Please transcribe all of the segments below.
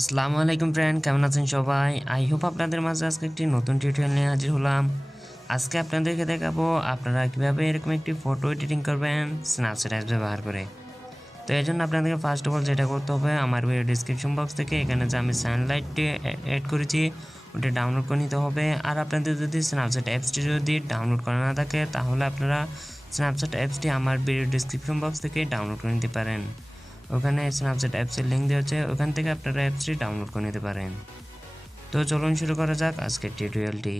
আসসালামু আলাইকুম ফ্রেন্ড, কেমন আছেন সবাই? আই হোপ আপনাদের মাঝে আজকে একটি নতুন টিউটোরিয়াল নিয়ে হাজির হলাম। আজকে আপনাদেরকে দেখাবো আপনারা কীভাবে এরকম একটি ফটো এডিটিং করবেন স্ন্যাপচ্যাট অ্যাপস ব্যবহার করে। তো এই জন্য আপনাদেরকে ফার্স্ট অফ অল যেটা করতে হবে, আমার ভিডিও ডিসক্রিপশন বক্স থেকে এখানে যে আমি সানলাইটটি অ্যাড করেছি ওটা ডাউনলোড করে নিতে হবে। আর আপনাদের যদি স্ন্যাপচ্যাট অ্যাপসটি যদি ডাউনলোড করা না থাকে তাহলে আপনারা স্ন্যাপচ্যাট অ্যাপসটি আমার ভিডিও ডিসক্রিপশন বক্স থেকে ডাউনলোড করে নিতে পারেন। ওখানে স্ন্যাপচ্যাট অ্যাপসের লিঙ্ক দেওয়া আছে, ওখান থেকে আপনারা অ্যাপসটি ডাউনলোড করে নিতে পারেন। তো চলুন শুরু করা যাক আজকের টিউটোরিয়ালটি।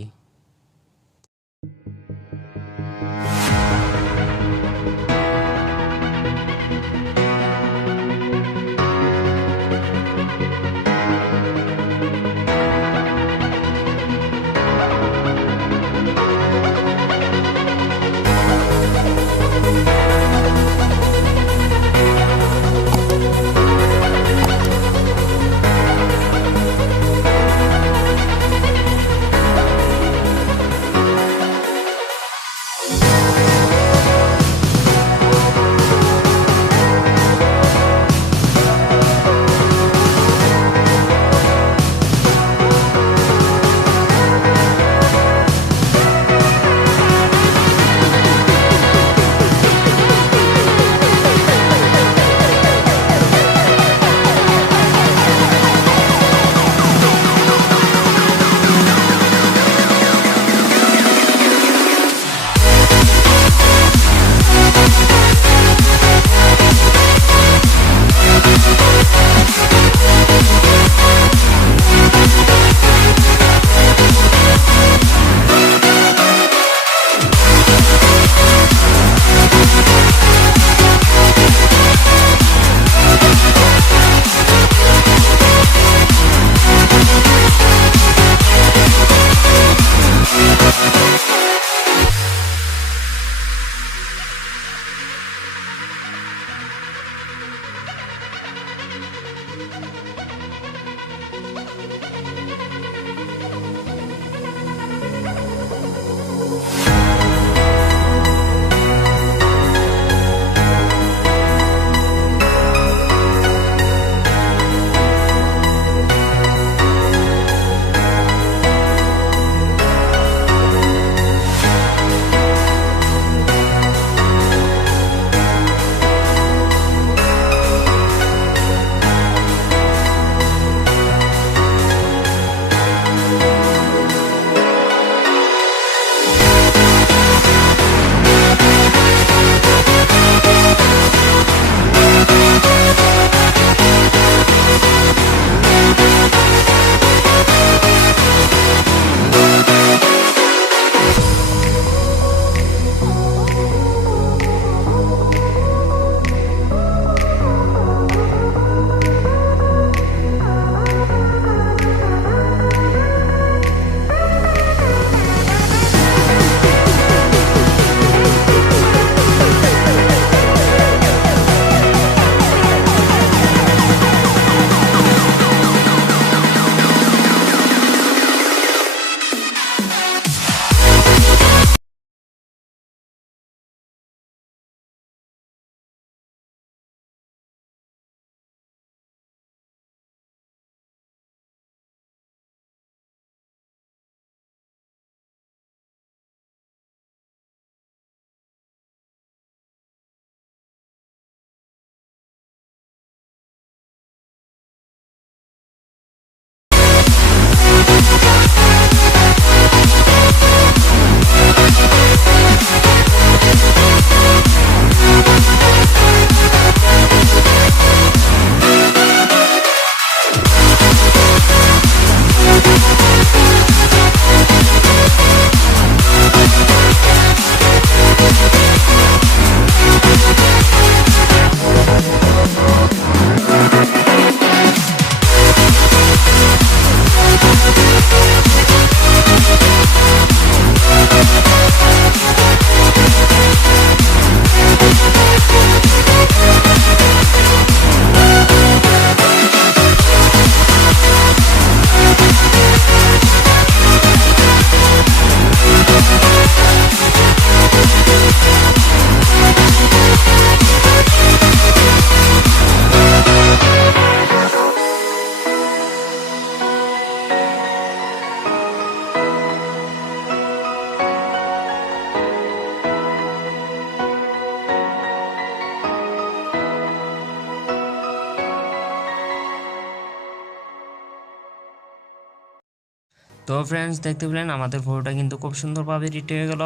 তো ফ্রেন্ডস, দেখতে পেলেন আমাদের ফটোটা কিন্তু খুব সুন্দরভাবে এডিট হয়ে গেল।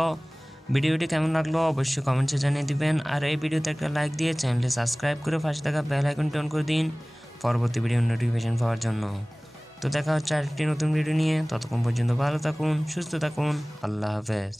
ভিডিওটি কেমন লাগলো অবশ্যই কমেন্টসে জানিয়ে দিবেন, আর এই ভিডিওতে একটা লাইক দিয়ে চ্যানেলটি সাবস্ক্রাইব করে পাশে থাকা বেল আইকনটি অন করে দিন পরবর্তী ভিডিওর নোটিফিকেশন পাওয়ার জন্য। তো দেখা হচ্ছে আরেকটি নতুন ভিডিও নিয়ে, ততক্ষণ পর্যন্ত ভালো থাকুন, সুস্থ থাকুন, আল্লাহ হাফেজ।